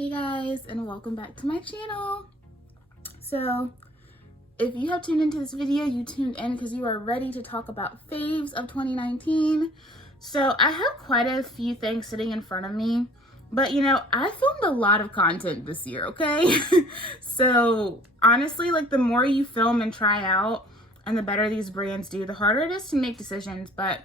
Hey guys, and welcome back to my channel. So if you have tuned into this video, you tuned in because you are ready to talk about faves of 2019. So I have quite a few things sitting in front of me, but you know, I filmed a lot of content this year, okay? So honestly, like the more you film and try out and the better these brands do, the harder it is to make decisions. But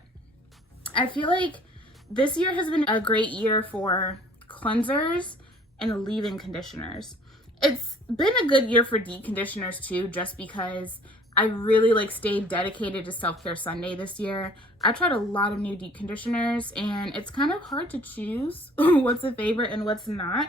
I feel like this year has been a great year for cleansers and leave-in conditioners. It's been a good year for deep conditioners too, just because I really stayed dedicated to Self-Care Sunday this year. I tried a lot of new deep conditioners and it's kind of hard to choose what's a favorite and what's not.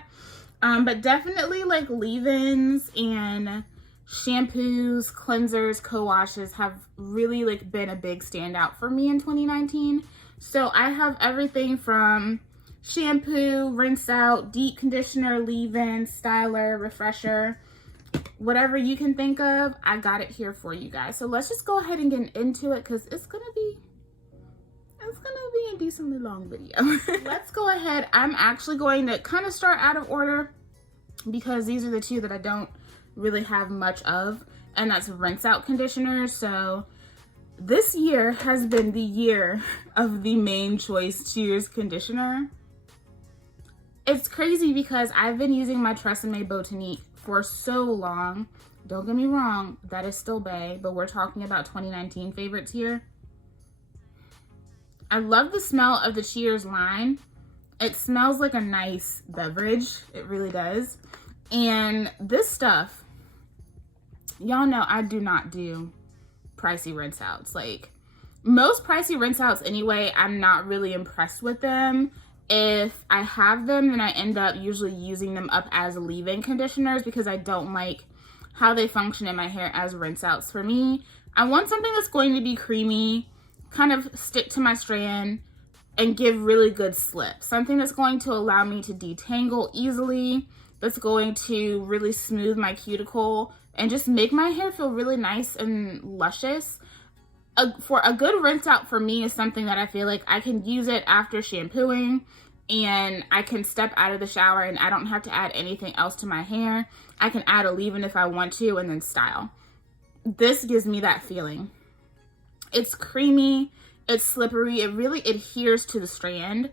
But definitely like leave-ins and shampoos, cleansers, co-washes have really been a big standout for me in 2019. So I have everything from shampoo, rinse out, deep conditioner, leave-in, styler, refresher, whatever you can think of, I got it here for you guys. So let's just go ahead and get into it because it's gonna be a decently long video. Let's go ahead. I'm actually going to kind of start out of order because these are the two that I don't really have much of, and that's rinse out conditioners. So this year has been the year of the Main Choice Cheers conditioner. It's crazy because I've been using my Tresemme Botanique for so long. Don't get me wrong, that is still bae, but we're talking about 2019 favorites here. I love the smell of the Cheers line. It smells like a nice beverage. It really does. And this stuff, y'all know I do not do pricey rinse outs. Like most pricey rinse outs anyway, I'm not really impressed with them. If I have them, then I end up usually using them up as leave-in conditioners because I don't like how they function in my hair as rinse outs. For me, I want something that's going to be creamy, kind of stick to my strand, and give really good slip. Something that's going to allow me to detangle easily, that's going to really smooth my cuticle, and just make my hair feel really nice and luscious. For a good rinse out for me is something that I feel like I can use it after shampooing and I can step out of the shower and I don't have to add anything else to my hair. I can add a leave-in if I want to and then style. This gives me that feeling. It's creamy, it's slippery, it really adheres to the strand.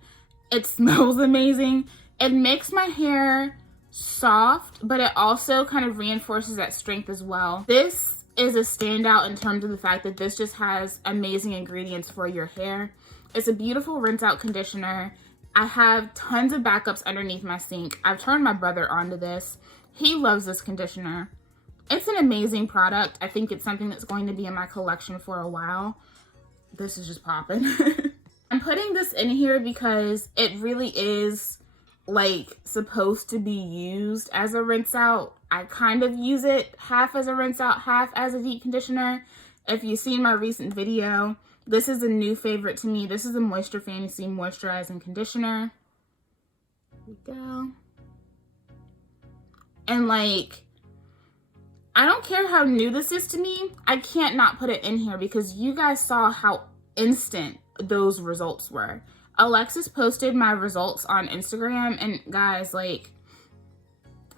It smells amazing. It makes my hair soft, but it also kind of reinforces that strength as well. This is a standout in terms of the fact that this just has amazing ingredients for your hair. It's a beautiful rinse out conditioner. I have tons of backups underneath my sink. I've turned my brother onto this. He loves this conditioner. It's an amazing product. I think it's something that's going to be in my collection for a while. This is just popping. I'm putting this in here because it really is like supposed to be used as a rinse out. I kind of use it half as a rinse out, half as a deep conditioner. If you've seen my recent video, this is a new favorite to me. This is a Moisture Fantasy Moisturizing Conditioner. Here we go. And like, I don't care how new this is to me, I can't not put it in here because you guys saw how instant those results were. Alexis posted my results on Instagram, and guys, like,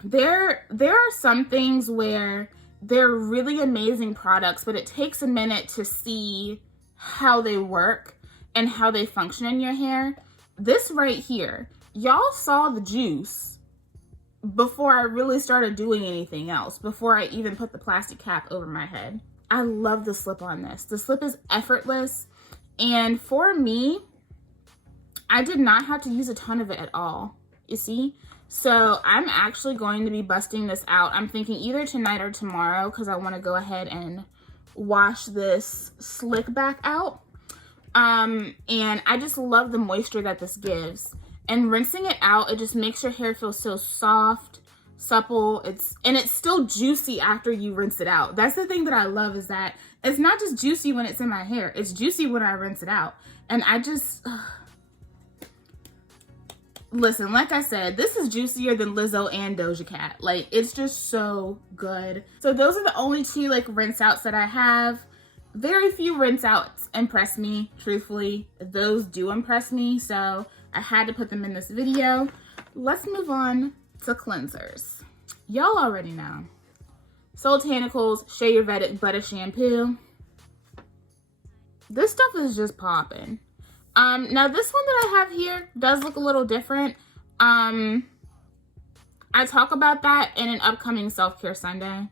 there are some things where they're really amazing products, but it takes a minute to see how they work and how they function in your hair. This right here, y'all saw the juice before I really started doing anything else, before I even put the plastic cap over my head. I love the slip on this. The slip is effortless, and for me, I did not have to use a ton of it at all, you see? So I'm actually going to be busting this out. I'm thinking either tonight or tomorrow because I want to go ahead and wash this slick back out. And I just love the moisture that this gives. And rinsing it out, it just makes your hair feel so soft, supple. And it's still juicy after you rinse it out. That's the thing that I love, is that it's not just juicy when it's in my hair. It's juicy when I rinse it out. And I just... Listen, like I said, this is juicier than Lizzo and Doja Cat. Like, it's just so good. So those are the only two like rinse outs that I have. Very few rinse outs impress me, truthfully. Those do impress me, so I had to put them in this video. Let's move on to cleansers. Y'all already know. Soultanicals Shea-Yurvedic Butta Shampoo. This stuff is just popping. Now this one that I have here does look a little different. I talk about that in an upcoming self-care Sunday.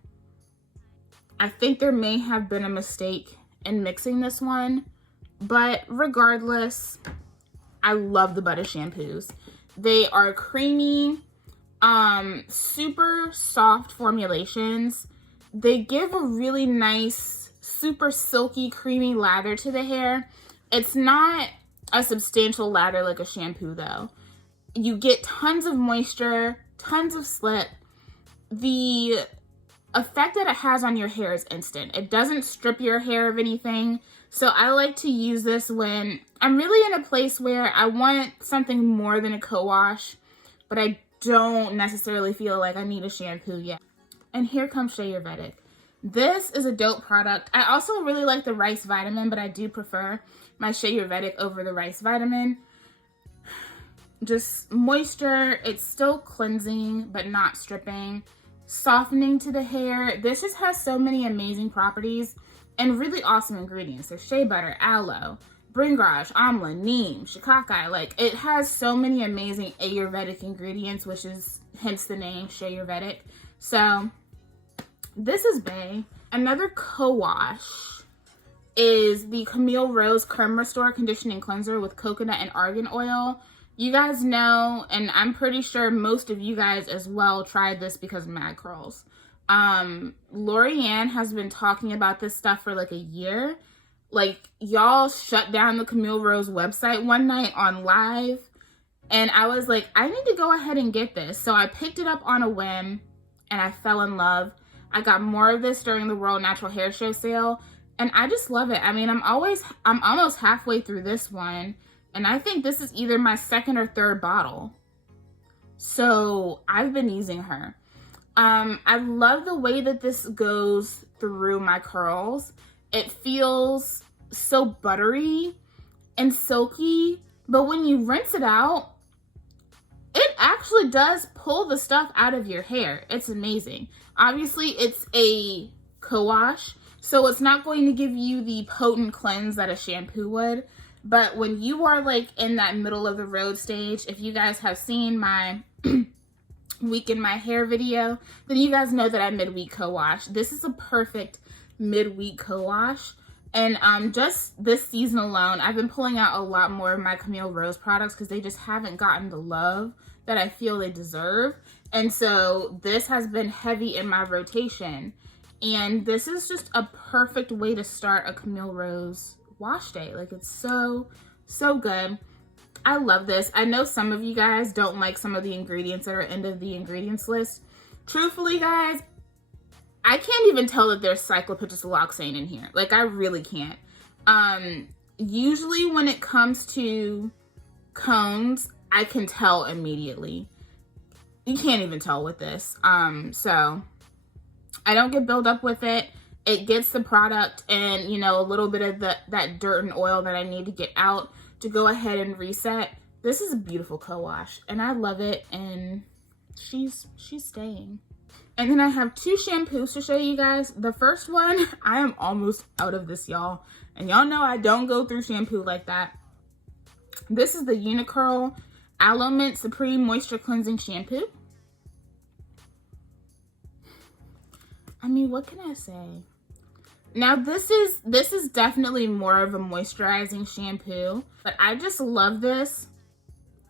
I think there may have been a mistake in mixing this one, but regardless, I love the Butta shampoos. They are creamy, super soft formulations. They give a really nice, super silky, creamy lather to the hair. It's not a substantial lather like a shampoo though. You get tons of moisture, tons of slip. The effect that it has on your hair is instant. It doesn't strip your hair of anything. So I like to use this when I'm really in a place where I want something more than a co-wash, but I don't necessarily feel like I need a shampoo yet. And here comes Shea-Yurvedic. This is a dope product. I also really like the rice vitamin, but I do prefer my Shea-Yurvedic over the rice vitamin. Just moisture, it's still cleansing, but not stripping. Softening to the hair. This just has so many amazing properties and really awesome ingredients. There's shea butter, aloe, bringraj, amla, neem, shikakai. Like, it has so many amazing Ayurvedic ingredients, which is hence the name Shea-Yurvedic. So this is bae. Another co-wash is the Camille Rose Creme Restore Conditioning Cleanser with coconut and argan oil. You guys know, and I'm pretty sure most of you guys as well tried this because of Mad Curls. Lorianne has been talking about this stuff for like a year. Like, y'all shut down the Camille Rose website one night on live, and I was like, I need to go ahead and get this. So I picked it up on a whim, and I fell in love. I got more of this during the World Natural Hair Show sale, and I just love it. I mean, I'm almost halfway through this one. And I think this is either my second or third bottle. So I've been using her. I love the way that this goes through my curls. It feels so buttery and silky. But when you rinse it out, it actually does pull the stuff out of your hair. It's amazing. Obviously, it's a co-wash, so it's not going to give you the potent cleanse that a shampoo would. But when you are like in that middle of the road stage, if you guys have seen my week in my hair video, then you guys know that I midweek co-wash. This is a perfect midweek co-wash. And just this season alone, I've been pulling out a lot more of my Camille Rose products because they just haven't gotten the love that I feel they deserve. And so this has been heavy in my rotation. And this is just a perfect way to start a Camille Rose wash day. Like, it's so good. I love this. I know some of you guys don't like some of the ingredients that are end of the ingredients list. Truthfully, guys, I can't even tell that there's cyclopentasiloxane in here. Like, I really can't. Usually when it comes to cones, I can tell immediately. You can't even tell with this. So I don't get built up with it. It gets the product and, you know, a little bit of that dirt and oil that I need to get out to go ahead and reset. This is a beautiful co-wash and I love it, and she's staying. And then I have two shampoos to show you guys. The first one, I am almost out of this, y'all. And y'all know I don't go through shampoo like that. This is the Uniqurl Aloemint Supreme Moisture Cleansing Shampoo. I mean, what can I say? Now, this is definitely more of a moisturizing shampoo, but I just love this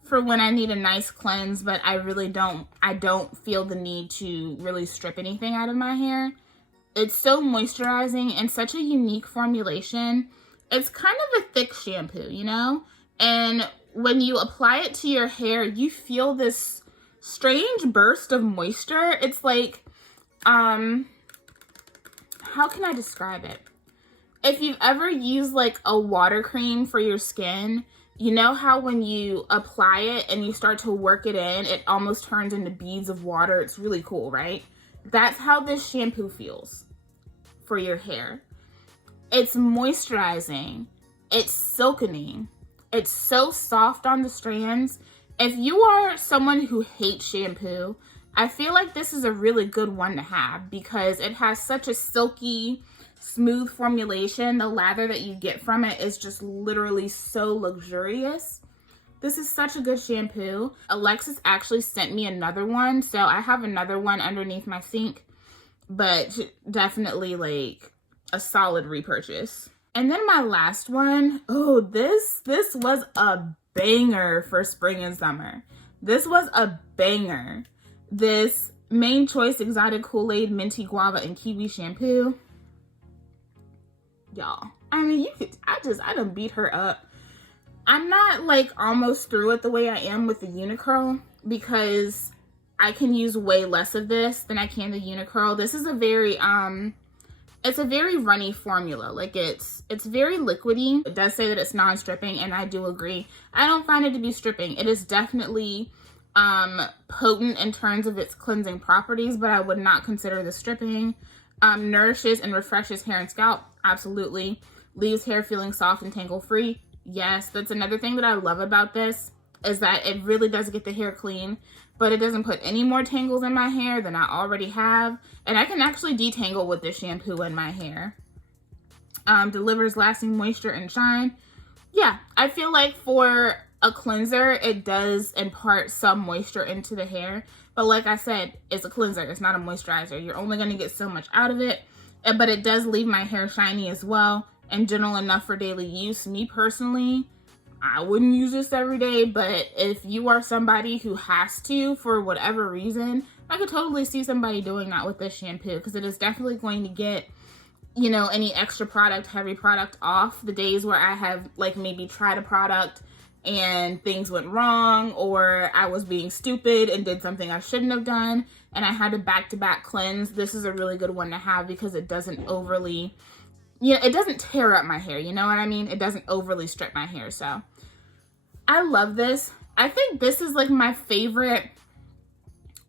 for when I need a nice cleanse, but I don't feel the need to really strip anything out of my hair. It's so moisturizing and such a unique formulation. It's kind of a thick shampoo, you know? And when you apply it to your hair, you feel this strange burst of moisture. It's like, how can I describe it? If you've ever used like a water cream for your skin, you know how when you apply it and you start to work it in, it almost turns into beads of water. It's really cool, right? That's how this shampoo feels for your hair. It's moisturizing. It's silkening. It's so soft on the strands. If you are someone who hates shampoo, I feel like this is a really good one to have because it has such a silky, smooth formulation. The lather that you get from it is just literally so luxurious. This is such a good shampoo. Alexis actually sent me another one, so I have another one underneath my sink, but definitely like a solid repurchase. And then my last one, oh, this was a banger for spring and summer. This was a banger. This Main Choice Exotic Kool-Aid Minty Guava and Kiwi shampoo. Y'all, I mean, you could, I done beat her up. I'm not like almost through it the way I am with the Uniqurl because I can use way less of this than I can the Uniqurl. This is a very, it's a very runny formula. Like it's very liquidy. It does say that it's non-stripping, and I do agree. I don't find it to be stripping. It is definitely potent in terms of its cleansing properties, but I would not consider this stripping. Nourishes and refreshes hair and scalp. Absolutely. Leaves hair feeling soft and tangle free. Yes, that's another thing that I love about this is that it really does get the hair clean, but it doesn't put any more tangles in my hair than I already have. And I can actually detangle with this shampoo in my hair. Delivers lasting moisture and shine. Yeah, I feel like for a cleanser, it does impart some moisture into the hair. But like I said, it's a cleanser. It's not a moisturizer. You're only going to get so much out of it. But it does leave my hair shiny as well and gentle enough for daily use. Me personally, I wouldn't use this every day, but if you are somebody who has to for whatever reason, I could totally see somebody doing that with this shampoo because it is definitely going to get, you know, any extra product, heavy product off the days where I have like maybe tried a product and things went wrong, or I was being stupid and did something I shouldn't have done and I had to back-to-back cleanse. This is a really good one to have because it doesn't overly, you know, it doesn't tear up my hair, you know what I mean? It doesn't overly strip my hair, so I love this. I think this is like my favorite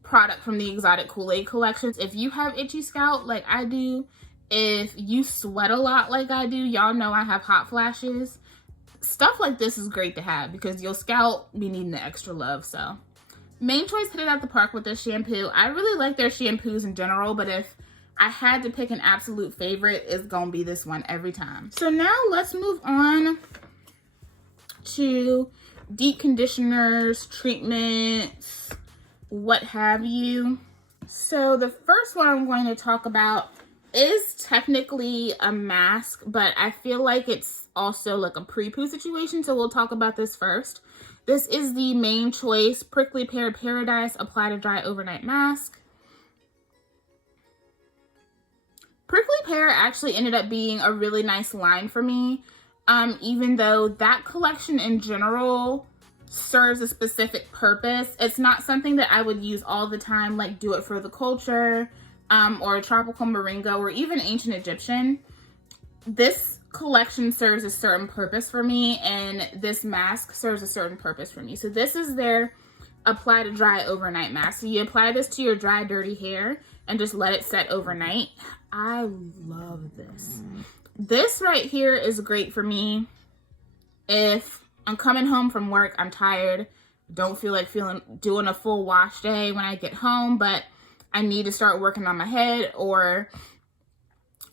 product from the Exotic Kool-Aid collections. If you have itchy scalp like I do, if you sweat a lot like I do, y'all know I have hot flashes. Stuff like this is great to have because your scalp be needing the extra love. So Main Choice hit it out the park with this shampoo. I really like their shampoos in general, but if I had to pick an absolute favorite, it's gonna be this one every time. So now let's move on to deep conditioners, treatments, what have you. So the first one I'm going to talk about is technically a mask, but I feel like it's also like a pre-poo situation, so we'll talk about this first. This is the Main Choice Prickly Pear Paradise Apply to Dry Overnight Mask. Prickly Pear actually ended up being a really nice line for me, even though that collection in general serves a specific purpose. It's not something that I would use all the time, like Do It For The Culture, or Tropical Moringa, or even Ancient Egyptian. This collection serves a certain purpose for me, and this mask serves a certain purpose for me. So this is their Apply to Dry Overnight Mask. So you apply this to your dry, dirty hair and just let it set overnight. I love this. This right here is great for me if I'm coming home from work, I'm tired, don't feel like doing a full wash day when I get home, but I need to start working on my head, or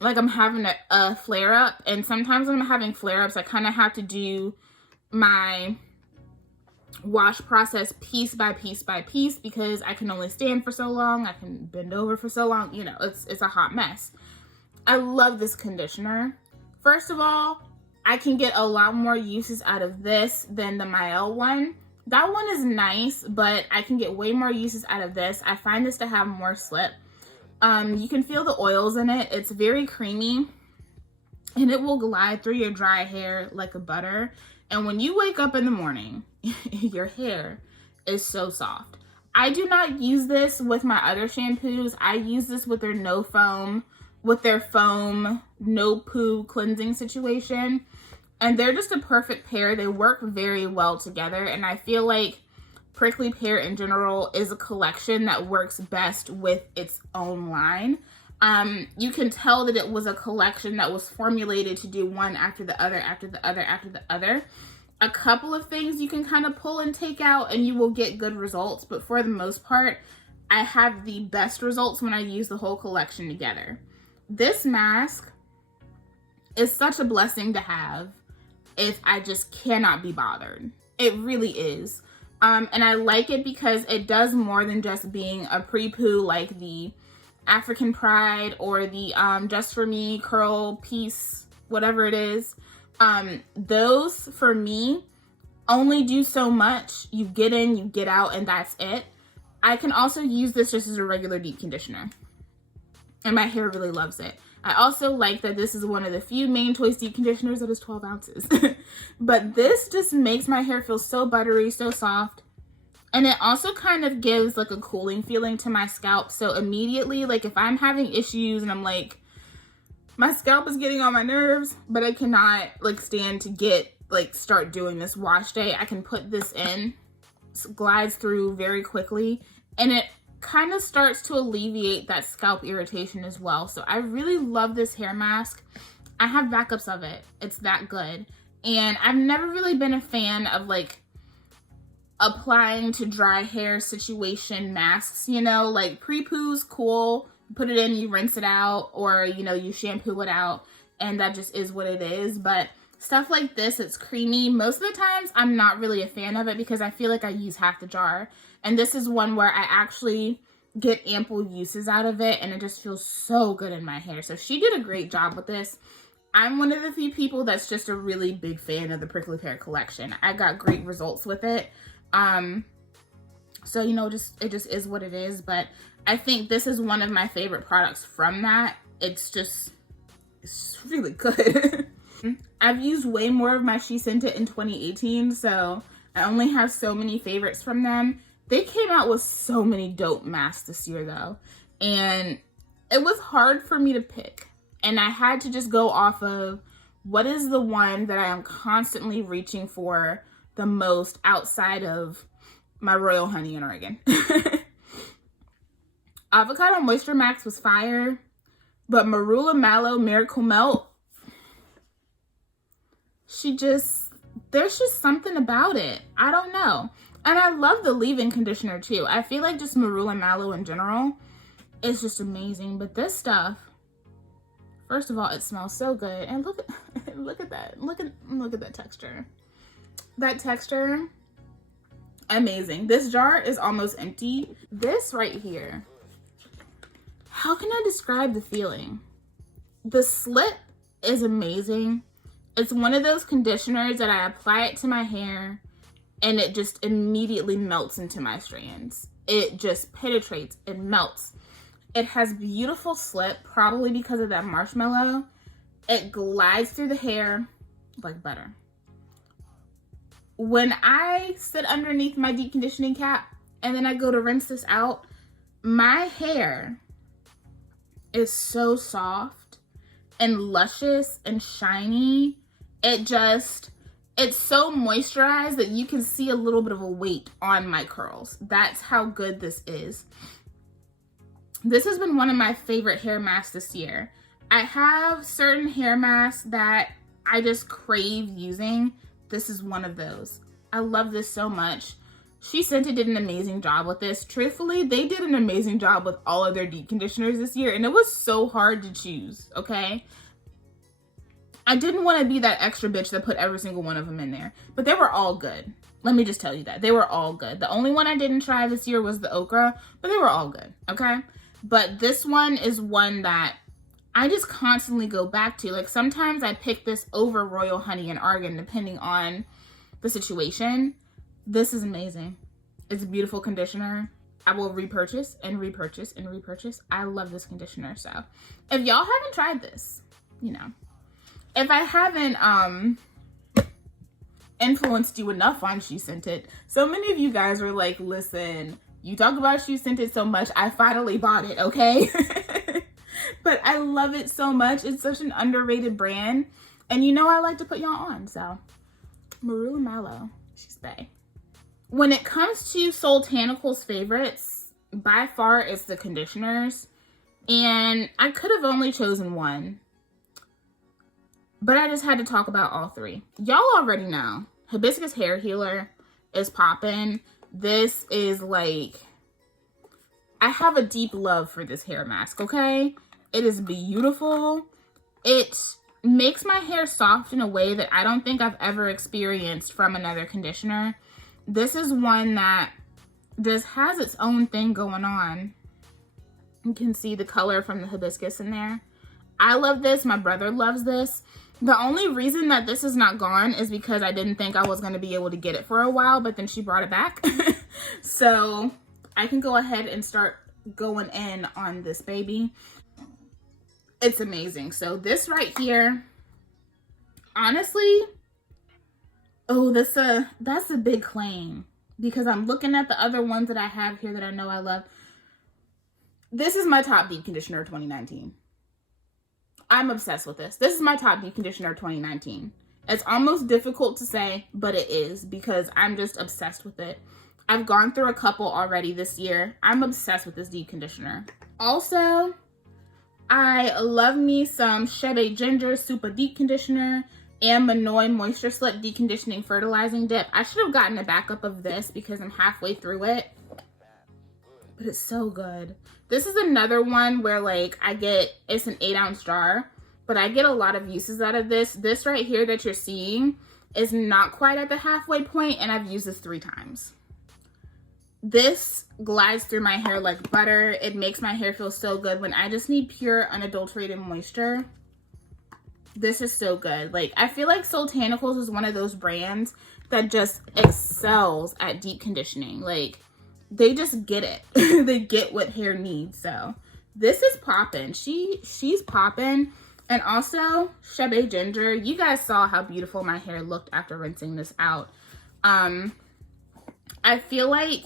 like I'm having a flare up. And sometimes when I'm having flare ups, I kind of have to do my wash process piece by piece by piece because I can only stand for so long. I can bend over for so long. You know, it's a hot mess. I love this conditioner. First of all, I can get a lot more uses out of this than the Mallow one. That one is nice, but I can get way more uses out of this. I find this to have more slip. You can feel the oils in it. It's very creamy, and it will glide through your dry hair like a butter. And when you wake up in the morning, your hair is so soft. I do not use this with my other shampoos. I use this with their no foam, no poo cleansing situation. And they're just a perfect pair. They work very well together. And I feel like Prickly Pear in general is a collection that works best with its own line. You can tell that it was a collection that was formulated to do one after the other, after the other, after the other. a couple of things you can kind of pull and take out and you will get good results. But for the most part, I have the best results when I use the whole collection together. This mask is such a blessing to have if I just cannot be bothered. It really is. And I like it because it does more than just being a pre-poo like the African Pride or the Just For Me Curl Piece, whatever it is. Those, for me, only do so much. You get in, you get out, and that's it. I can also use this just as a regular deep conditioner. And my hair really loves it. I also like that this is one of the few Main Choice deep conditioners that is 12 ounces. But this just makes my hair feel so buttery, so soft. And it also kind of gives like a cooling feeling to my scalp. So immediately, like if I'm having issues and I'm like, my scalp is getting on my nerves, but I cannot like stand to start doing this wash day, I can put this in. It glides through very quickly. And it kind of starts to alleviate that scalp irritation as well. So I really love this hair mask. I have backups of it. It's that good. And I've never really been a fan of like applying to dry hair situation masks, you know, like pre-poo's cool. You put it in, you rinse it out, or, you know, you shampoo it out, and that just is what it is. But stuff like this, it's creamy. Most of the times I'm not really a fan of it because I feel like I use half the jar. And this is one where I actually get ample uses out of it, and it just feels so good in my hair. So she did a great job with this. I'm one of the few people that's just a really big fan of the Prickly Pear collection. I got great results with it. So, you know, it just is what it is. But I think this is one of my favorite products from that. It's really good. I've used way more of my She Sent It in 2018, so I only have so many favorites from them. They came out with so many dope masks this year though, and it was hard for me to pick. And I had to just go off of what is the one that I am constantly reaching for the most outside of my Royal Honey and Argan. Avocado Moisture Max was fire, but Marula Mallow Miracle Melt, there's just something about it. I don't know. And I love the leave-in conditioner too. I feel like just Marula Mallow in general is just amazing. But this stuff, first of all, it smells so good. And look at that. Look at that texture. That texture, amazing. This jar is almost empty. This right here, how can I describe the feeling? The slip is amazing. It's one of those conditioners that I apply it to my hair and it just immediately melts into my strands. It just penetrates, it melts. It has beautiful slip, probably because of that marshmallow. It glides through the hair like butter. When I sit underneath my deep conditioning cap and then I go to rinse this out, my hair is so soft and luscious and shiny. It's so moisturized that you can see a little bit of a weight on my curls. That's how good this is. This has been one of my favorite hair masks this year. I have certain hair masks that I just crave using. This is one of those. I love this so much. She Sent It did an amazing job with this. Truthfully, they did an amazing job with all of their deep conditioners this year, and it was so hard to choose, okay? I didn't want to be that extra bitch that put every single one of them in there, but they were all good. Let me just tell you that. They were all good. The only one I didn't try this year was the okra, but they were all good, okay? But this one is one that I just constantly go back to. Like sometimes I pick this over Royal Honey and Argan depending on the situation. This is amazing. It's a beautiful conditioner. I will repurchase and repurchase and repurchase. I love this conditioner. So if y'all haven't tried this, you know, if I haven't influenced you enough on She Sent It, so many of you guys were like, listen, you talk about She Sent It so much, I finally bought it, okay? But I love it so much. It's such an underrated brand. And you know I like to put y'all on, so. Marula Mallow, she's bae. When it comes to Soultanicals favorites, by far it's the conditioners. And I could have only chosen one, but I just had to talk about all three. Y'all already know Hibiscus hair healer is popping. This is like, I have a deep love for this hair mask, okay? It is beautiful. It makes my hair soft in a way that I don't think I've ever experienced from another conditioner. This is one that just has its own thing going on. You can see the color from the hibiscus in there. I love this. My brother loves this. The only reason that this is not gone is because I didn't think I was going to be able to get it for a while, but then she brought it back. So I can go ahead and start going in on this baby. It's amazing. So this right here, honestly, oh, that's a big claim, because I'm looking at the other ones that I have here that I know I love. This is my top deep conditioner of 2019. I'm obsessed with this. This is my top deep conditioner of 2019. It's almost difficult to say, but it is, because I'm just obsessed with it. I've gone through a couple already this year. I'm obsessed with this deep conditioner. Also, I love me some Chebe-Ginger Supa deep conditioner and Monoi Moisture Slip deconditioning fertilizing dip. I should have gotten a backup of this because I'm halfway through it, but it's so good. This is another one where like it's an 8-ounce jar, but I get a lot of uses out of this. This right here that you're seeing is not quite at the halfway point, and I've used this 3 times. This glides through my hair like butter. It makes my hair feel so good when I just need pure, unadulterated moisture. This is so good. Like, I feel like Soultanicals is one of those brands that just excels at deep conditioning. Like, they just get it. They get what hair needs. So this is popping. She's popping. And also Chebe-Ginger. You guys saw how beautiful my hair looked after rinsing this out. I feel like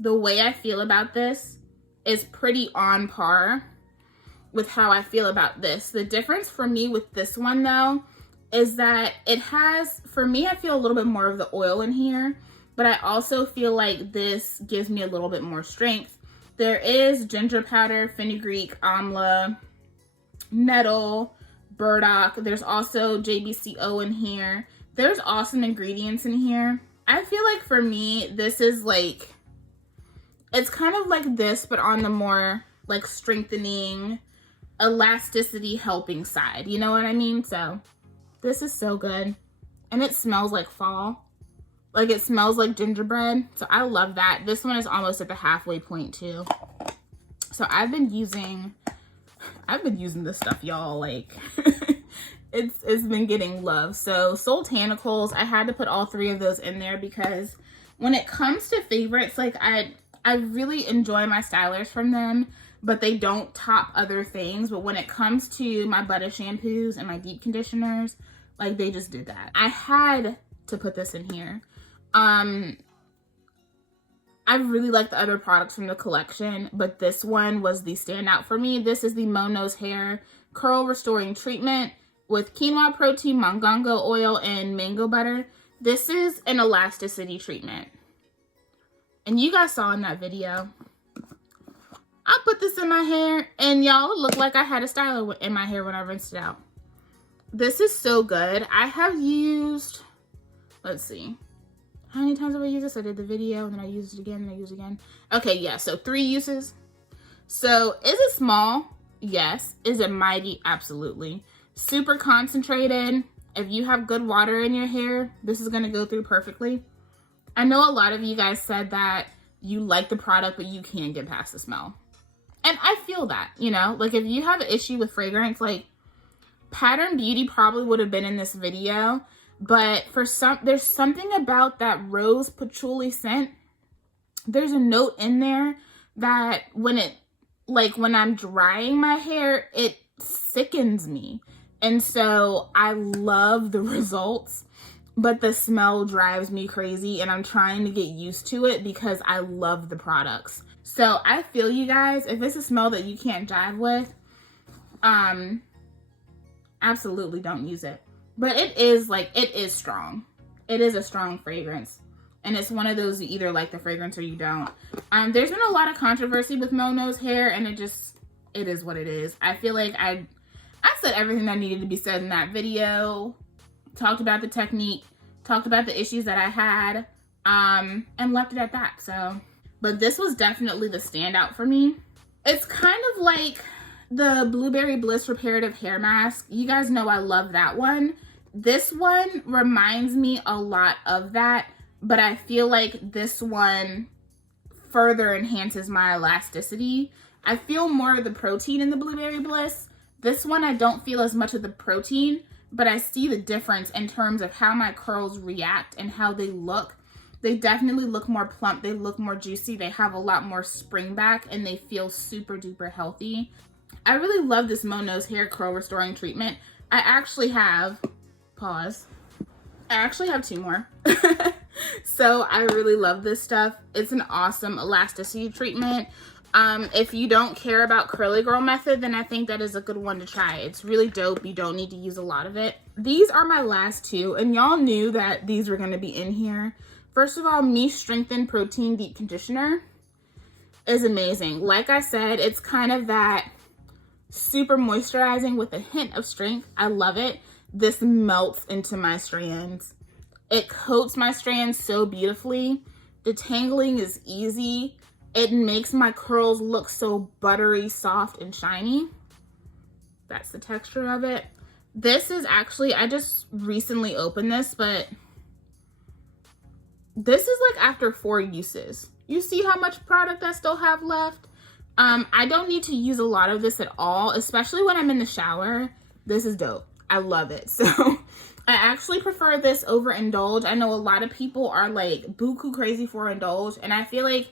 the way I feel about this is pretty on par with how I feel about this. The difference for me with this one though is that it has, for me, I feel a little bit more of the oil in here, but I also feel like this gives me a little bit more strength. There is ginger powder, fenugreek, amla, nettle, burdock. There's also JBCO in here. There's awesome ingredients in here. I feel like for me, this is like, it's kind of like this, but on the more like strengthening, elasticity helping side. You know what I mean? So this is so good. And it smells like fall. Like, it smells like gingerbread. So I love that. This one is almost at the halfway point too. So I've been using this stuff, y'all. Like, it's been getting love. So Soultanicals, I had to put all 3 of those in there because when it comes to favorites, like I really enjoy my stylers from them, but they don't top other things. But when it comes to my Butta shampoos and my deep conditioners, like, they just did that. I had to put this in here. I really like the other products from the collection, but this one was the standout for me. This is the Mono's Hair Curl Restoring Treatment with quinoa protein, mongongo oil, and mango butter. This is an elasticity treatment. And you guys saw in that video, I put this in my hair, and y'all, it looked like I had a styler in my hair when I rinsed it out. This is so good. I have used, let's see, how many times have I used this? I did the video, and then I used it again, and I used it again. Okay, yeah, so 3 uses. So is it small? Yes. Is it mighty? Absolutely. Super concentrated. If you have good water in your hair, this is going to go through perfectly. I know a lot of you guys said that you like the product, but you can't get past the smell. And I feel that, you know, like if you have an issue with fragrance, like Pattern Beauty probably would have been in this video, but there's something about that rose patchouli scent. There's a note in there that when I'm drying my hair, it sickens me. And so I love the results, but the smell drives me crazy, and I'm trying to get used to it because I love the products. So I feel you guys, if it's a smell that you can't jive with, absolutely don't use it. But it is strong. It is a strong fragrance. And it's one of those, you either like the fragrance or you don't. There's been a lot of controversy with Mono's hair, and it is what it is. I feel like I said everything that needed to be said in that video. Talked about the technique. talked about the issues that I had, and left it at that. So, but this was definitely the standout for me. It's kind of like the Blueberry Bliss Reparative Hair Mask. You guys know I love that one. This one reminds me a lot of that, but I feel like this one further enhances my elasticity. I feel more of the protein in the Blueberry Bliss. This one I don't feel as much of the protein, but I see the difference in terms of how my curls react and how they look. They definitely look more plump, they look more juicy, they have a lot more spring back, and they feel super duper healthy. I really love this Mono's hair curl restoring treatment. I actually have, pause, I actually have 2 more. So I really love this stuff. It's an awesome elasticity treatment. If you don't care about curly girl method, then I think that is a good one to try. It's really dope. You don't need to use a lot of it. These are my last 2, and y'all knew that these were going to be in here. First of all, Me Strengthen Protein Deep Conditioner is amazing. Like I said, it's kind of that super moisturizing with a hint of strength. I love it. This melts into my strands. It coats my strands so beautifully. Detangling is easy. It makes my curls look so buttery, soft, and shiny. That's the texture of it. This is actually, I just recently opened this, but this is like after 4 uses. You see how much product I still have left? I don't need to use a lot of this at all, especially when I'm in the shower. This is dope. I love it. So I actually prefer this over Indulge. I know a lot of people are like buku crazy for Indulge, and I feel like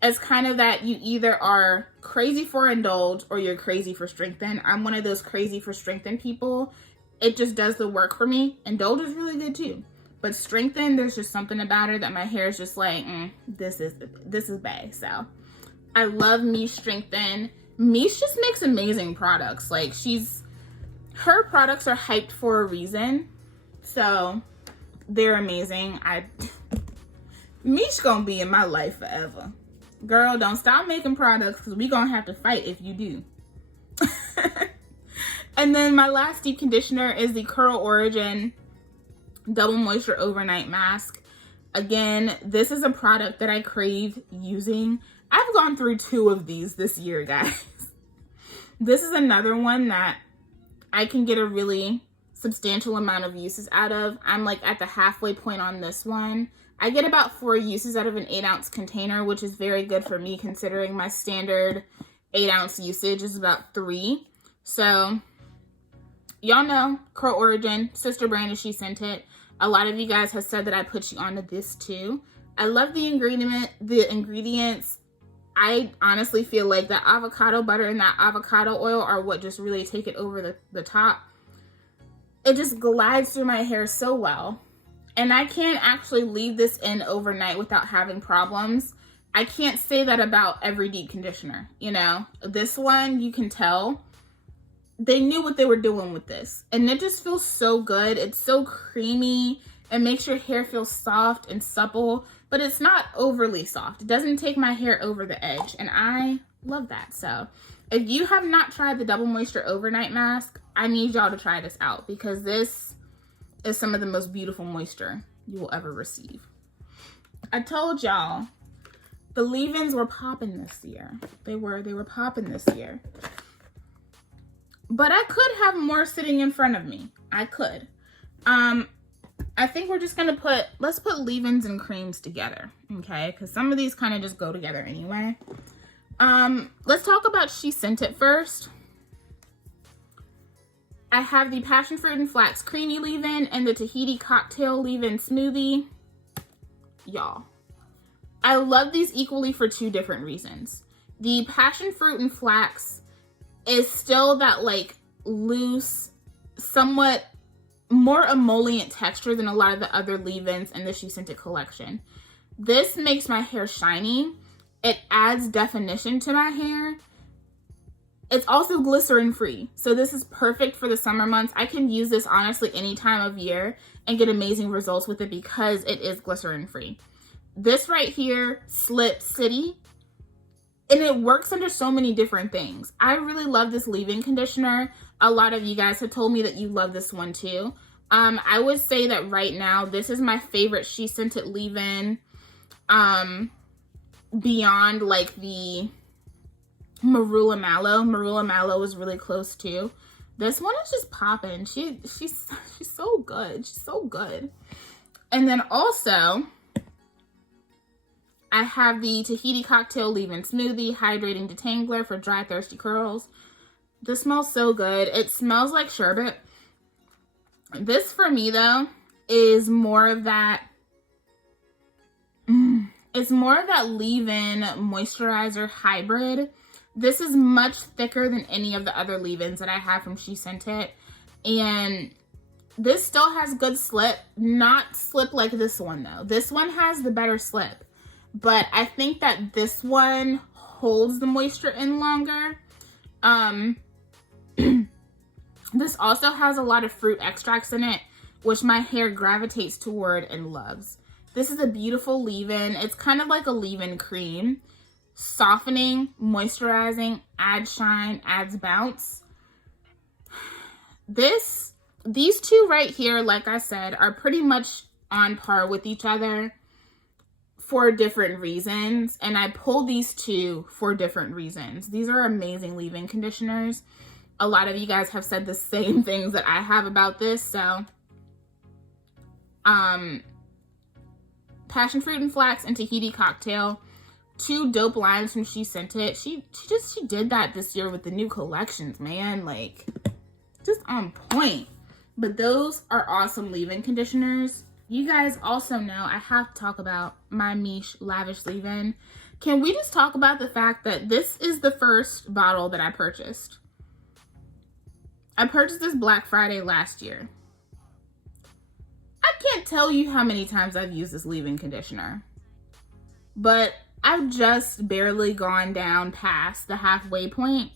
it's kind of that you either are crazy for Indulge or you're crazy for Strengthen. I'm one of those crazy for Strengthen people. It just does the work for me. Indulge is really good too. But Strengthen, there's just something about it that my hair is just like, this is bae. So I love Miche Strengthen. Miche just makes amazing products. Like her products are hyped for a reason. So they're amazing. Miche gonna be in my life forever. Girl, don't stop making products because we gonna have to fight if you do. And then my last deep conditioner is the Curl Origin Double Moisture Overnight Mask. Again, this is a product that I crave using. I've gone through 2 of these this year, guys. This is another one that I can get a really substantial amount of uses out of. I'm like at the halfway point on this one. I get about 4 uses out of an 8-ounce container, which is very good for me considering my standard 8-ounce usage is about 3. So y'all know Curl Origin, sister brand is She Sent It. A lot of you guys have said that I put you onto this too. I love the ingredients. I honestly feel like that avocado butter and that avocado oil are what just really take it over the top. It just glides through my hair so well. And I can't actually leave this in overnight without having problems. I can't say that about every deep conditioner, you know. This one, you can tell they knew what they were doing with this. And it just feels so good. It's so creamy. It makes your hair feel soft and supple, but it's not overly soft. It doesn't take my hair over the edge, and I love that. So if you have not tried the Double Moisture Overnight Mask, I need y'all to try this out because this is some of the most beautiful moisture you will ever receive. I told y'all the leave-ins were popping this year. They were popping this year. But I could have more sitting in front of me. I could. I think we're just gonna let's put leave-ins and creams together, okay? Because some of these kind of just go together anyway. Let's talk about She Sent It first. I have the Passion Fruit and Flax Creamy Leave-In and the Tahiti Cocktail Leave-In Smoothie. Y'all, I love these equally for 2 different reasons. The Passion Fruit and Flax is still that like loose, somewhat more emollient texture than a lot of the other leave-ins in the She Sent It collection. This makes my hair shiny. It adds definition to my hair. It's also glycerin free. So this is perfect for the summer months. I can use this honestly any time of year and get amazing results with it because it is glycerin free. This right here, Slip City, and it works under so many different things. I really love this leave-in conditioner. A lot of you guys have told me that you love this one too. I would say that right now, this is my favorite She Scented leave-in. Beyond like the Marula Mallow. Marula Mallow is really close too. This one is just popping. She's so good. She's so good. And then also, I have the Tahiti Cocktail Leave-In Smoothie Hydrating Detangler for dry, thirsty curls. This smells so good. It smells like sherbet. This for me though is more of that. It's more of that leave-in moisturizer hybrid. This is much thicker than any of the other leave-ins that I have from She Scented. And this still has good slip. Not slip like this one though. This one has the better slip. But I think that this one holds the moisture in longer. This also has a lot of fruit extracts in it, which my hair gravitates toward and loves. This is a beautiful leave-in. It's kind of like a leave-in cream. Softening, moisturizing, adds shine, adds bounce. These two right here, like I said, are pretty much on par with each other for different reasons. And I pulled these two for different reasons. These are amazing leave-in conditioners. A lot of you guys have said the same things that I have about this. So, Passion Fruit and Flax and Tahiti Cocktail. Two dope lines from She Scented. She did that this year with the new collections, man. Like, just on point. But those are awesome leave-in conditioners. You guys also know I have to talk about my Miche Lavish leave-in. Can we just talk about the fact that this is the first bottle that I purchased? I purchased this Black Friday last year. I can't tell you how many times I've used this leave-in conditioner. But I've just barely gone down past the halfway point.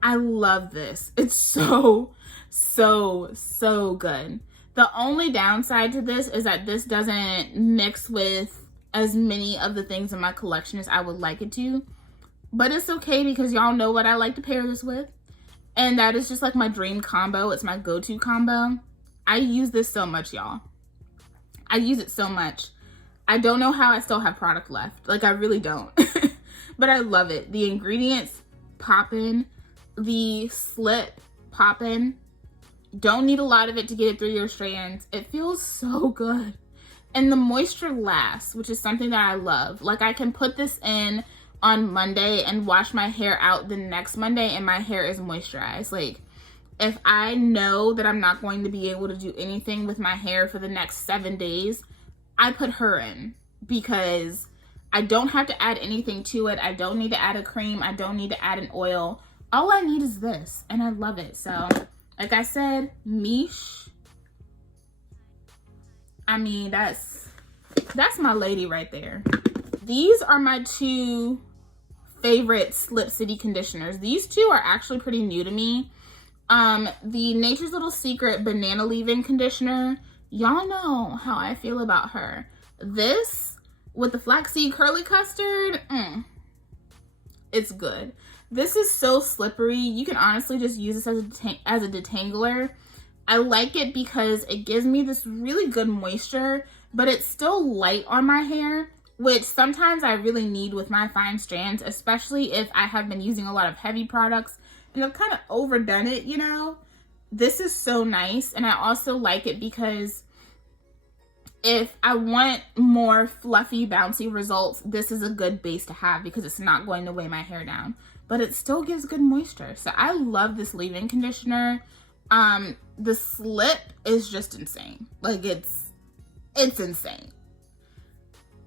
I love this. It's so good. The only downside to this is that this doesn't mix with as many of the things in my collection as I would like it to. But it's okay because y'all know what I like to pair this with. And that is just like my dream combo. It's my go-to combo. I use this so much, y'all. I use it so much. I don't know how I still have product left. Like, I really don't. But I love it. The ingredients poppin'. The slip poppin'. Don't need a lot of it to get it through your strands. It feels so good. And the moisture lasts, which is something that I love. Like, I can put this in on Monday and wash my hair out the next Monday and my hair is moisturized. Like, if I know that I'm not going to be able to do anything with my hair for the next 7 days, I put her in because I don't have to add anything to it. I don't need to add a cream. I don't need to add an oil. All I need is this, and I love it. So, like I said, Miche. I mean, that's my lady right there. These are my two favorite Slip City conditioners. These two are actually pretty new to me. The Nature's Little Secret Banana Leave-In Conditioner. Y'all know how I feel about her. This with the flaxseed curly custard, it's good. This is so slippery. You can honestly just use this as a detangler. I like it because it gives me this really good moisture, but it's still light on my hair, which sometimes I really need with my fine strands, especially if I have been using a lot of heavy products and I've kind of overdone it, you know? This is so nice, and I also like it because if I want more fluffy, bouncy results, this is a good base to have because it's not going to weigh my hair down, but it still gives good moisture. So I love this leave-in conditioner. The slip is just insane. Like, it's insane.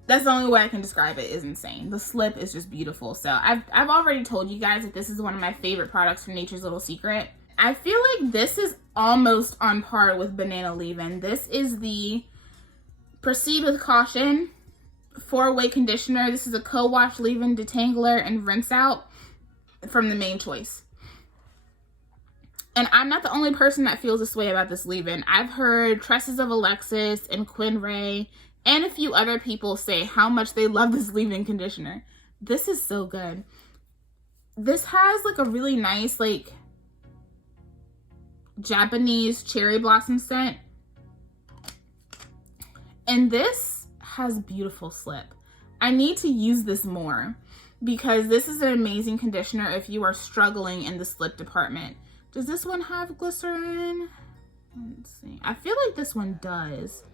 That's the only way I can describe it, is insane. The slip is just beautiful. So I've already told you guys that this is one of my favorite products from Nature's Little Secret. I feel like this is almost on par with Banana Leave-In. This is the Proceed with Caution 4-way conditioner. This is a co-wash leave-in, detangler, and rinse out from the Main Choice. And I'm not the only person that feels this way about this leave-in. I've heard Tresses of Alexis and Quinn Ray and a few other people say how much they love this leave-in conditioner. This is so good. This has like a really nice like Japanese cherry blossom scent. And this has beautiful slip. I need to use this more because this is an amazing conditioner if you are struggling in the slip department. Does this one have glycerin? Let's see. I feel like this one does.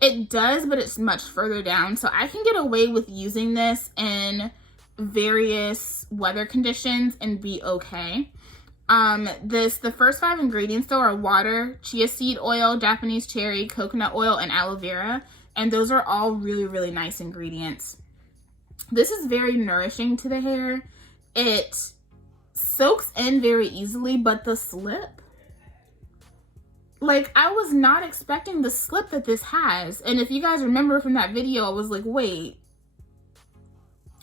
It does, but it's much further down. So I can get away with using this in various weather conditions and be okay. The first 5 ingredients though are water, chia seed oil, Japanese cherry, coconut oil, and aloe vera. And those are all really, really nice ingredients. This is very nourishing to the hair. It soaks in very easily, but the slip, like, I was not expecting the slip that this has. And if you guys remember from that video, I was like, wait,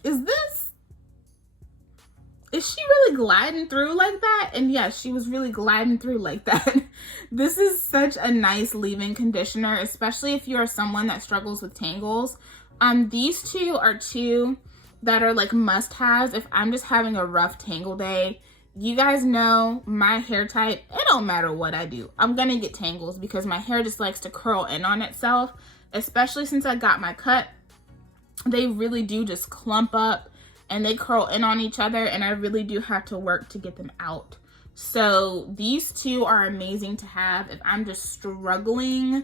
is she really gliding through like that? And yes, she was really gliding through like that. This is such a nice leave-in conditioner, especially if you're someone that struggles with tangles. These two are two that are like must-haves if I'm just having a rough tangle day. You guys know my hair type, it don't matter what I do, I'm gonna get tangles because my hair just likes to curl in on itself, especially since I got my cut. They really do just clump up and they curl in on each other, and I really do have to work to get them out. So these two are amazing to have if I'm just struggling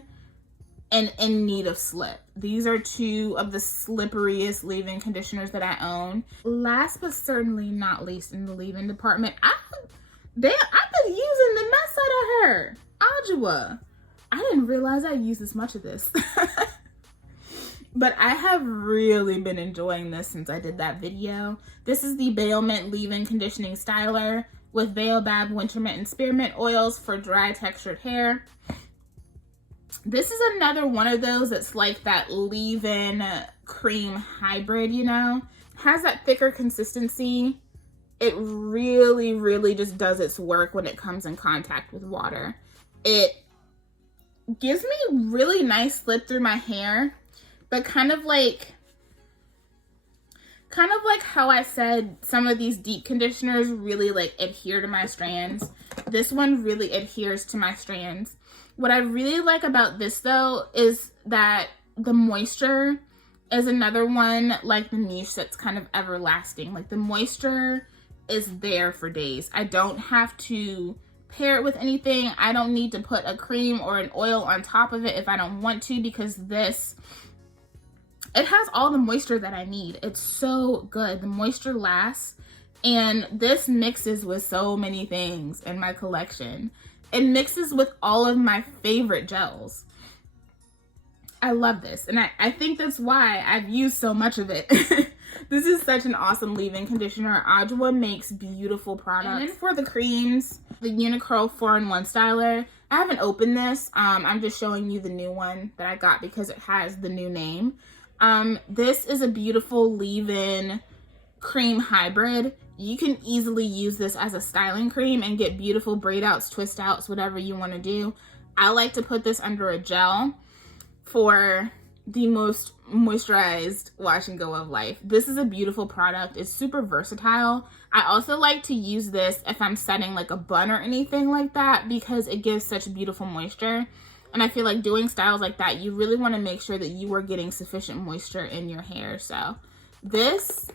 and in need of slip. These are two of the slipperiest leave-in conditioners that I own. Last but certainly not least in the leave-in department, I've been using the mess out of her. Adwoa. I didn't realize I used this much of this. But I have really been enjoying this since I did that video. This is the Aloemint leave-in conditioning styler with baobab, winter mint, and spearmint oils for dry textured hair. This is another one of those that's like that leave-in cream hybrid, you know? Has that thicker consistency. It really, really just does its work when it comes in contact with water. It gives me really nice slip through my hair, but kind of like how I said some of these deep conditioners really like adhere to my strands. This one really adheres to my strands. What I really like about this though is that the moisture is another one like the niche that's kind of everlasting. Like the moisture is there for days. I don't have to pair it with anything. I don't need to put a cream or an oil on top of it if I don't want to, because it has all the moisture that I need. It's so good. The moisture lasts, and this mixes with so many things in my collection. It mixes with all of my favorite gels. I love this, and I think that's why I've used so much of it. This is such an awesome leave-in conditioner. Adwoa makes beautiful products. And then for the creams, the Uniqurl 4-in-1 styler. I haven't opened this. I'm just showing you the new one that I got because it has the new name. This is a beautiful leave-in cream hybrid. You can easily use this as a styling cream and get beautiful braid outs, twist outs, whatever you want to do. I like to put this under a gel for the most moisturized wash and go of life. This is a beautiful product. It's super versatile. I also like to use this if I'm setting like a bun or anything like that because it gives such beautiful moisture. And I feel like doing styles like that, you really want to make sure that you are getting sufficient moisture in your hair. So this,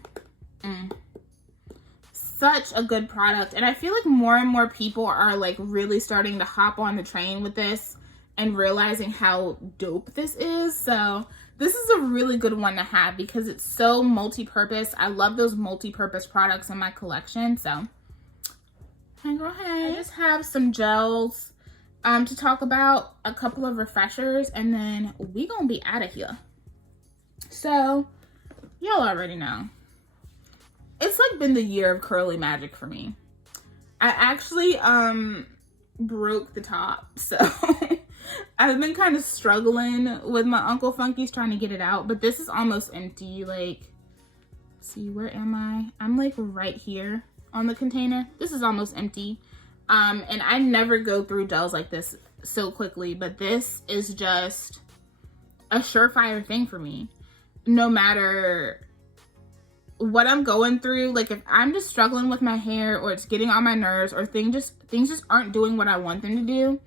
such a good product. And I feel like more and more people are like really starting to hop on the train with this and realizing how dope this is. So this is a really good one to have because it's so multi-purpose. I love those multi-purpose products in my collection. So hey girl, hey. I just have some gels to talk about, a couple of refreshers, and then we gonna be out of here. So y'all already know, it's like been the year of curly magic for me. I actually broke the top, so I've been kind of struggling with my Uncle Funky's trying to get it out, but this is almost empty. Like, see, where am I? I'm like right here on the container. This is almost empty. And I never go through gels like this so quickly, but this is just a surefire thing for me. No matter what I'm going through, like if I'm just struggling with my hair or it's getting on my nerves or things just aren't doing what I want them to do,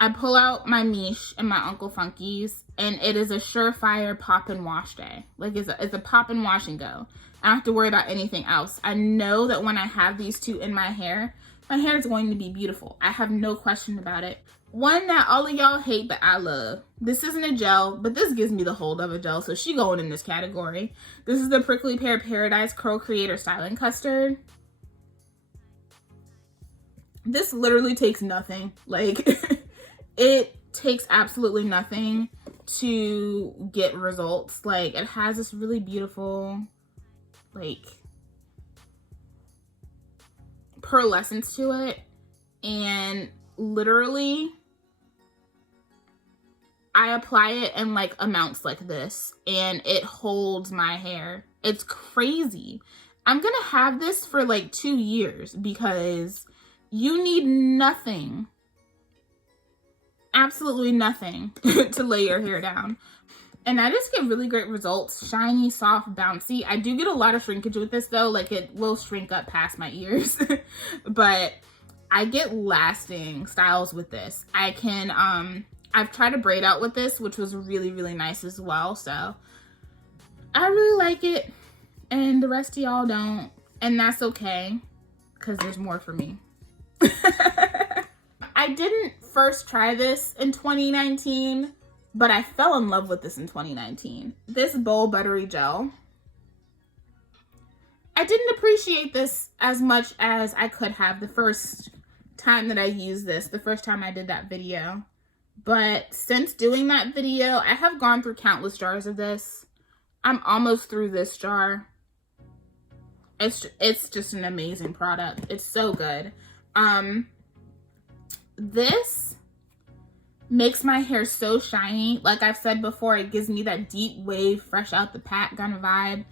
I pull out my Miche and my Uncle Funky's, and it is a surefire pop and wash day. Like, it's a pop and wash and go. I don't have to worry about anything else. I know that when I have these two in my hair is going to be beautiful. I have no question about it. One that all of y'all hate, but I love. This isn't a gel, but this gives me the hold of a gel, so she going in this category. This is the Prickly Pear Paradise Curl Creator Styling Custard. This literally takes nothing. Like, it takes absolutely nothing to get results. Like, it has this really beautiful, like, pearlescence to it, and literally I apply it in like amounts like this, and it holds my hair. It's crazy. I'm gonna have this for like 2 years because you need nothing, absolutely nothing to lay your hair down. And I just get really great results. Shiny, soft, bouncy. I do get a lot of shrinkage with this though. Like, it will shrink up past my ears. But I get lasting styles with this. I can, I've tried to braid out with this, which was really, really nice as well. So I really like it. And the rest of y'all don't. And that's okay, because there's more for me. I didn't first try this in 2019. But I fell in love with this in 2019. This Bowl Buttery Gel. I didn't appreciate this as much as I could have the first time that I used this, the first time I did that video. But since doing that video, I have gone through countless jars of this. I'm almost through this jar. It's just an amazing product. It's so good. This makes my hair so shiny. Like I've said before, it gives me that deep wave, fresh out the pack kind of vibe.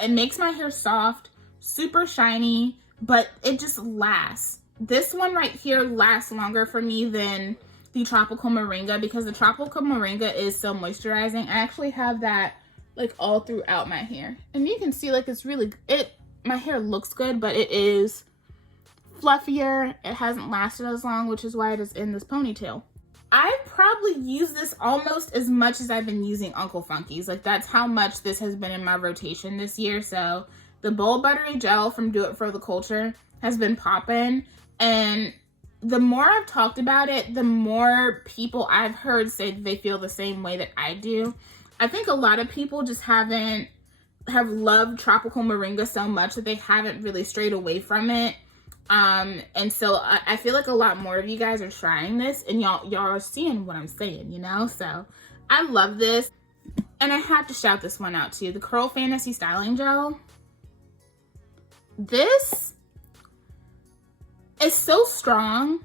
It makes my hair soft, super shiny, but it just lasts. This one right here lasts longer for me than the Tropical Moringa, because the Tropical Moringa is so moisturizing. I actually have that like all throughout my hair. And you can see like it's really, my hair looks good, but it is fluffier. It hasn't lasted as long, which is why it is in this ponytail. I've probably used this almost as much as I've been using Uncle Funky's. Like, that's how much this has been in my rotation this year. So the Bowl Buttery Gel from Do It For The Culture has been popping. And the more I've talked about it, the more people I've heard say they feel the same way that I do. I think a lot of people just have loved Tropical Moringa so much that they haven't really strayed away from it. And so I feel like a lot more of you guys are trying this, and y'all are seeing what I'm saying, you know? So I love this. And I have to shout this one out too. The Curl Fantasy Styling Gel. This is so strong,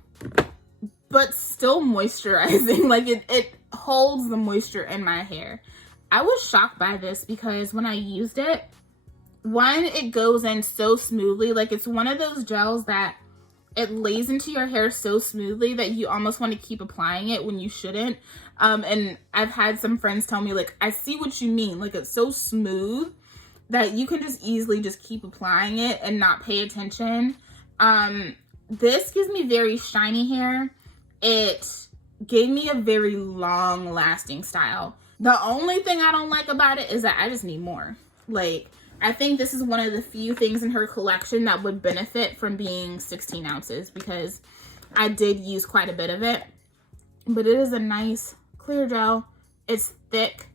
but still moisturizing. Like, it holds the moisture in my hair. I was shocked by this because when I used it, one, it goes in so smoothly. Like, it's one of those gels that it lays into your hair so smoothly that you almost want to keep applying it when you shouldn't. And I've had some friends tell me, like, I see what you mean. Like, it's so smooth that you can just easily just keep applying it and not pay attention. This gives me very shiny hair. It gave me a very long lasting style. The only thing I don't like about it is that I just need more. Like, I think this is one of the few things in her collection that would benefit from being 16 ounces, because I did use quite a bit of it. But it is a nice clear gel. It's thick.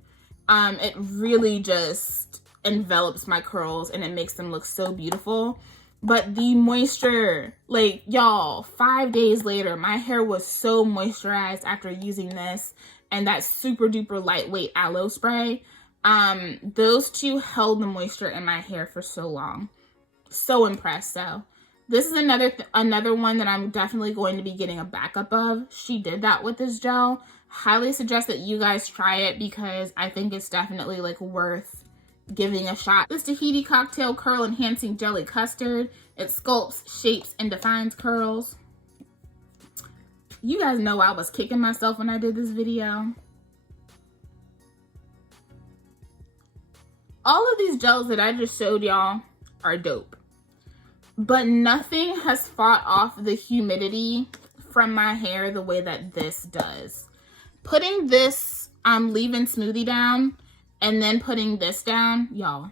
It really just envelops my curls and it makes them look so beautiful. But the moisture, like, y'all, 5 days later, my hair was so moisturized after using this and that super duper lightweight aloe spray. Those two held the moisture in my hair for so long. So impressed. So this is another one that I'm definitely going to be getting a backup of. She did that with this gel. Highly suggest that you guys try it, because I think it's definitely like worth giving a shot. This Tahiti Cocktail Curl Enhancing Jelly Custard. It sculpts, shapes, and defines curls. You guys know I was kicking myself when I did this video. All of these gels that I just showed y'all are dope, but nothing has fought off the humidity from my hair the way that this does. Putting this leave-in smoothie down and then putting this down, y'all.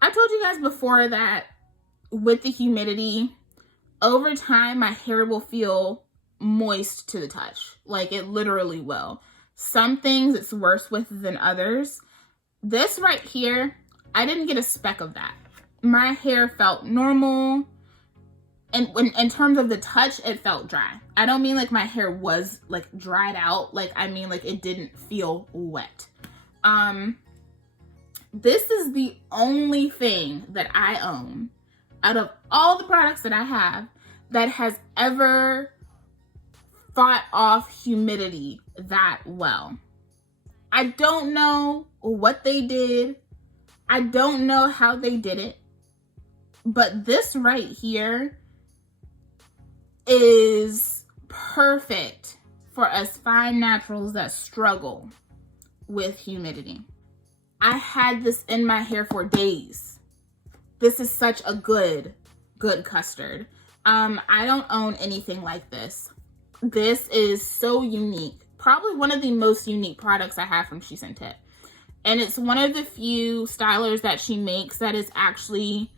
I told you guys before that with the humidity, over time my hair will feel moist to the touch. Like, it literally will. Some things it's worse with than others. This right here, I didn't get a speck of that. My hair felt normal. And in terms of the touch, it felt dry. I don't mean like my hair was like dried out. Like, I mean like it didn't feel wet. This is the only thing that I own out of all the products that I have that has ever fought off humidity that well. I don't know what they did. I don't know how they did it. But this right here is perfect for us fine naturals that struggle with humidity. I had this in my hair for days. This is such a good custard. I don't own anything like this. This is so unique. Probably one of the most unique products I have from Shampoo. And it's one of the few stylers that she makes that is actually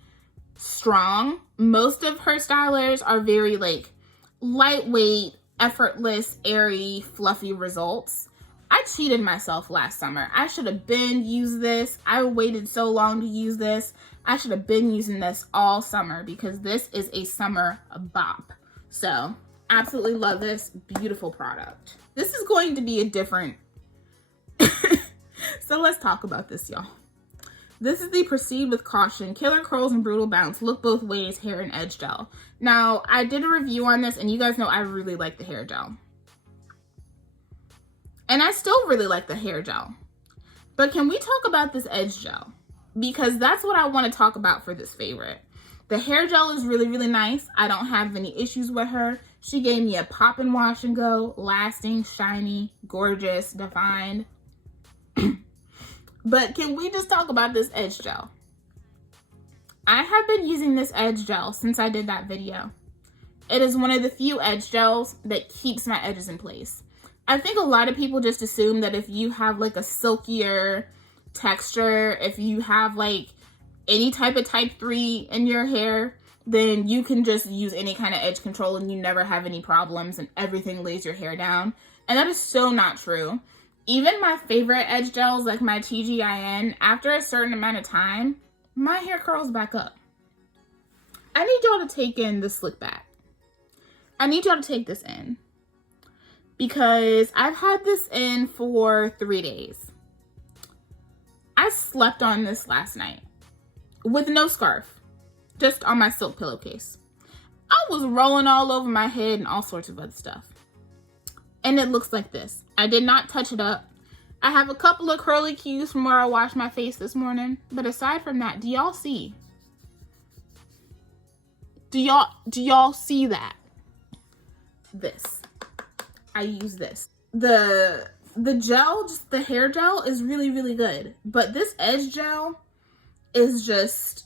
strong. Most of her stylers are very like lightweight, effortless, airy, fluffy results. I cheated myself last summer. I should have been used this. I waited so long to use this. I should have been using this all summer because this is a summer bop. So, absolutely love this beautiful product. This is going to be a different... So let's talk about this, y'all. This is the Proceed with Caution Killer Curls and Brutal Bounce Look Both Ways Hair and Edge Gel. Now, I did a review on this and you guys know I really like the hair gel. And I still really like the hair gel. But can we talk about this edge gel? Because that's what I want to talk about for this favorite. The hair gel is really, really nice. I don't have any issues with her. She gave me a pop and wash and go, lasting, shiny, gorgeous, defined. But can we just talk about this edge gel? I have been using this edge gel since I did that video. It is one of the few edge gels that keeps my edges in place. I think a lot of people just assume that if you have like a silkier texture, if you have like any type of type 3 in your hair, then you can just use any kind of edge control and you never have any problems and everything lays your hair down. And that is so not true. Even my favorite edge gels, like my TGIN, after a certain amount of time, my hair curls back up. I need y'all to take in the slick back. I need y'all to take this in. Because I've had this in for 3 days. I slept on this last night with no scarf, just on my silk pillowcase. I was rolling all over my head and all sorts of other stuff. And it looks like this. I did not touch it up. I have a couple of curly cues from where I washed my face this morning. But aside from that, do y'all see? Do y'all see that? This. I use this. The gel, just the hair gel is really, really good. But this edge gel is just,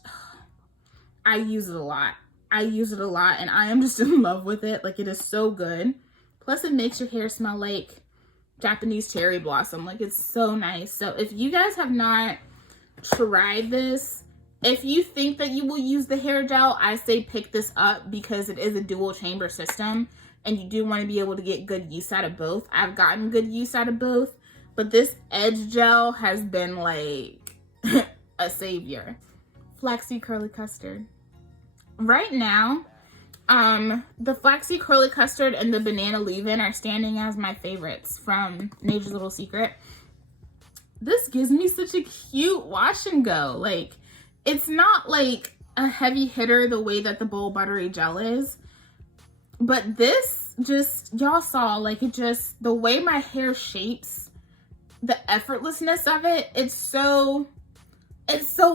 I use it a lot. I use it a lot and I am just in love with it. Like, it is so good. Plus it makes your hair smell like Japanese cherry blossom. Like, it's so nice. So if you guys have not tried this, if you think that you will use the hair gel, I say pick this up because it is a dual chamber system. And you do want to be able to get good use out of both. I've gotten good use out of both. But this edge gel has been like a savior. Flaxseed Curly Custard. Right now, the Flaxseed Curly Custard and the Banana Leave-In are standing as my favorites from Nature's Little Secret. This gives me such a cute wash and go. Like, it's not like a heavy hitter the way that the Bold Buttery Gel is. But this just, y'all saw, like, it just, the way my hair shapes, the effortlessness of it, it's so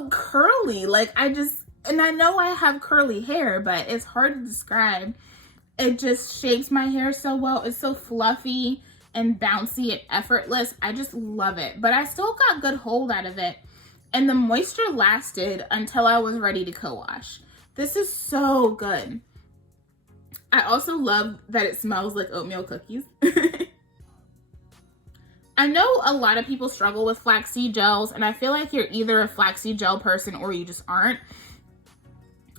curly. Like, and I know I have curly hair, but it's hard to describe. It just shapes my hair so well. It's so fluffy and bouncy and effortless. I just love it. But I still got good hold out of it. And the moisture lasted until I was ready to co-wash. This is so good. I also love that it smells like oatmeal cookies. I know a lot of people struggle with flaxseed gels, and I feel like you're either a flaxseed gel person or you just aren't.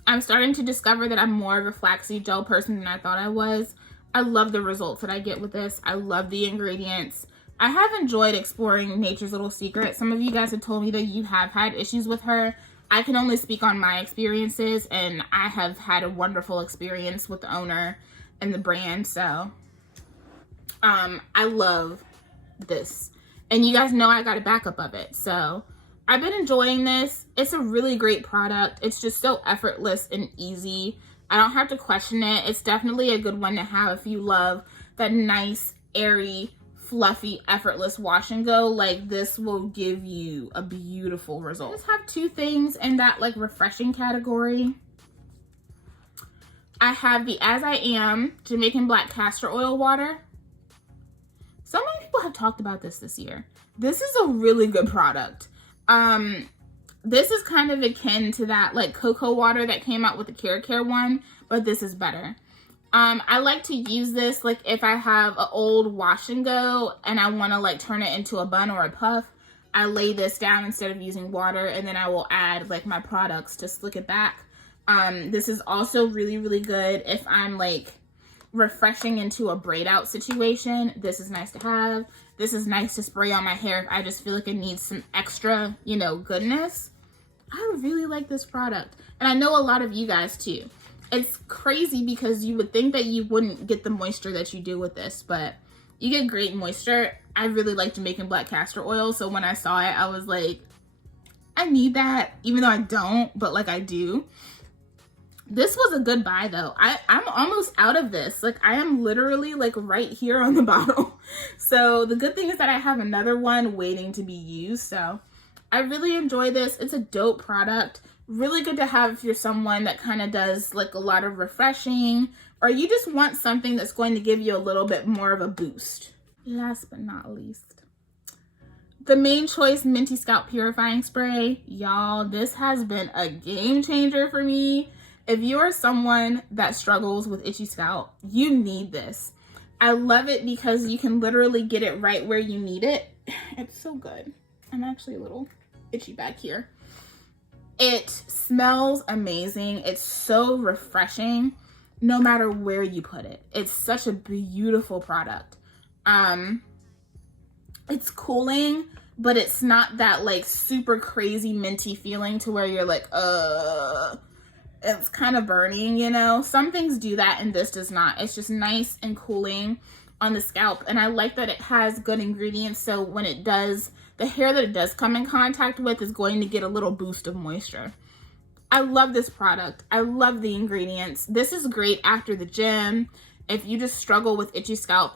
I'm starting to discover that I'm more of a flaxseed gel person than I thought I was. I love the results that I get with this. I love the ingredients. I have enjoyed exploring Nature's Little Secret. Some of you guys have told me that you have had issues with her. I can only speak on my experiences, and I have had a wonderful experience with the owner and the brand. So I love this, and you guys know I got a backup of it, so I've been enjoying this. It's a really great product. It's just so effortless and easy. I don't have to question it. It's definitely a good one to have if you love that nice, airy, fluffy, effortless wash and go. Like, this will give you a beautiful result. I just have two things in that like refreshing category. I have the As I Am Jamaican Black Castor Oil Water. So many people have talked about this year. This is a really good product. This is kind of akin to that like cocoa water that came out with the Care one, but this is better. I like to use this like if I have an old wash and go and I want to like turn it into a bun or a puff. I lay this down instead of using water, and then I will add like my products to slick it back. This is also really, really good if I'm like refreshing into a braid out situation. This is nice to have. This is nice to spray on my hair if I just feel like it needs some extra, you know, goodness. I really like this product, and I know a lot of you guys too. It's crazy because you would think that you wouldn't get the moisture that you do with this, but you get great moisture. I really like Jamaican Black Castor Oil, so when I saw it, I was like, I need that, even though I don't, but like I do. This was a good buy though. I'm almost out of this. Like, I am literally like right here on the bottle. So the good thing is that I have another one waiting to be used. So I really enjoy this. It's a dope product. Really good to have if you're someone that kind of does like a lot of refreshing, or you just want something that's going to give you a little bit more of a boost. Last but not least, the Main Choice Minty Scalp Purifying Spray. Y'all, this has been a game changer for me. If you are someone that struggles with itchy scalp, you need this. I love it because you can literally get it right where you need it. It's so good. I'm actually a little itchy back here. It smells amazing. It's so refreshing no matter where you put it. It's such a beautiful product. It's cooling, but it's not that like super crazy minty feeling to where you're like, it's kind of burning, you know? Some things do that and this does not. It's just nice and cooling on the scalp. And I like that it has good ingredients, so when it does, the hair that it does come in contact with is going to get a little boost of moisture. I love this product. I love the ingredients. This is great after the gym. If you just struggle with itchy scalp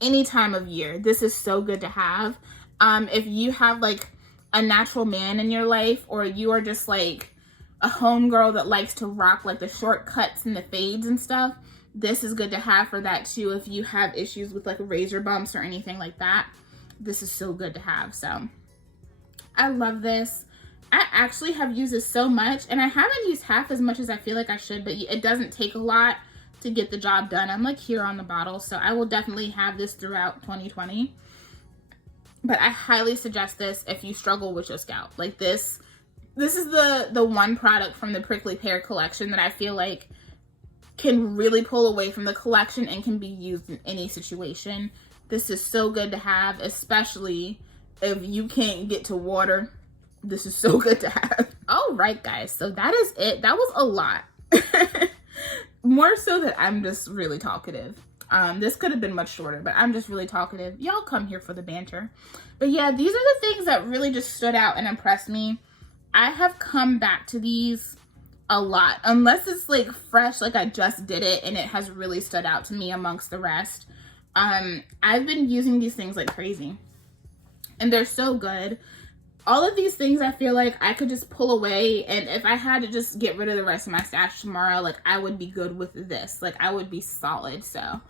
any time of year, this is so good to have. If you have like a natural man in your life, or you are just like a homegirl that likes to rock like the short cuts and the fades and stuff, this is good to have for that too. If you have issues with like razor bumps or anything like that, this is so good to have. So I love this. I actually have used this so much, and I haven't used half as much as I feel like I should, but it doesn't take a lot to get the job done. I'm like here on the bottle, so I will definitely have this throughout 2020. But I highly suggest this if you struggle with your scalp. Like this is the one product from the Prickly Pear collection that I feel like can really pull away from the collection and can be used in any situation. This is so good to have, especially if you can't get to water. This is so good to have. All right, guys, so that is it. That was a lot. More so that I'm just really talkative. This could have been much shorter, but I'm just really talkative. Y'all come here for the banter. But yeah, these are the things that really just stood out and impressed me. I have come back to these a lot, unless it's like fresh, like I just did it and it has really stood out to me amongst the rest. I've been using these things like crazy, and they're so good. All of these things I feel like I could just pull away, and if I had to just get rid of the rest of my stash tomorrow, like I would be good with this. Like I would be solid. So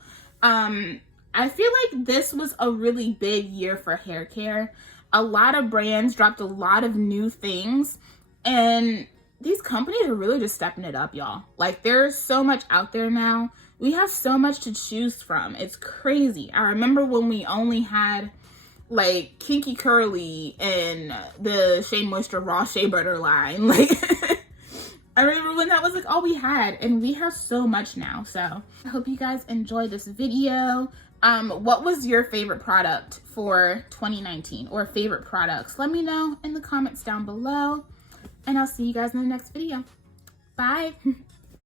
I feel like this was a really big year for hair care. A lot of brands dropped a lot of new things, and these companies are really just stepping it up, y'all. Like, there's so much out there now. We have so much to choose from. It's crazy. I remember when we only had like Kinky Curly and the Shea Moisture Raw Shea Butter line. Like, I remember when that was like all we had, and we have so much now. So I hope you guys enjoyed this video. What was your favorite product for 2019, or favorite products? Let me know in the comments down below, and I'll see you guys in the next video. Bye.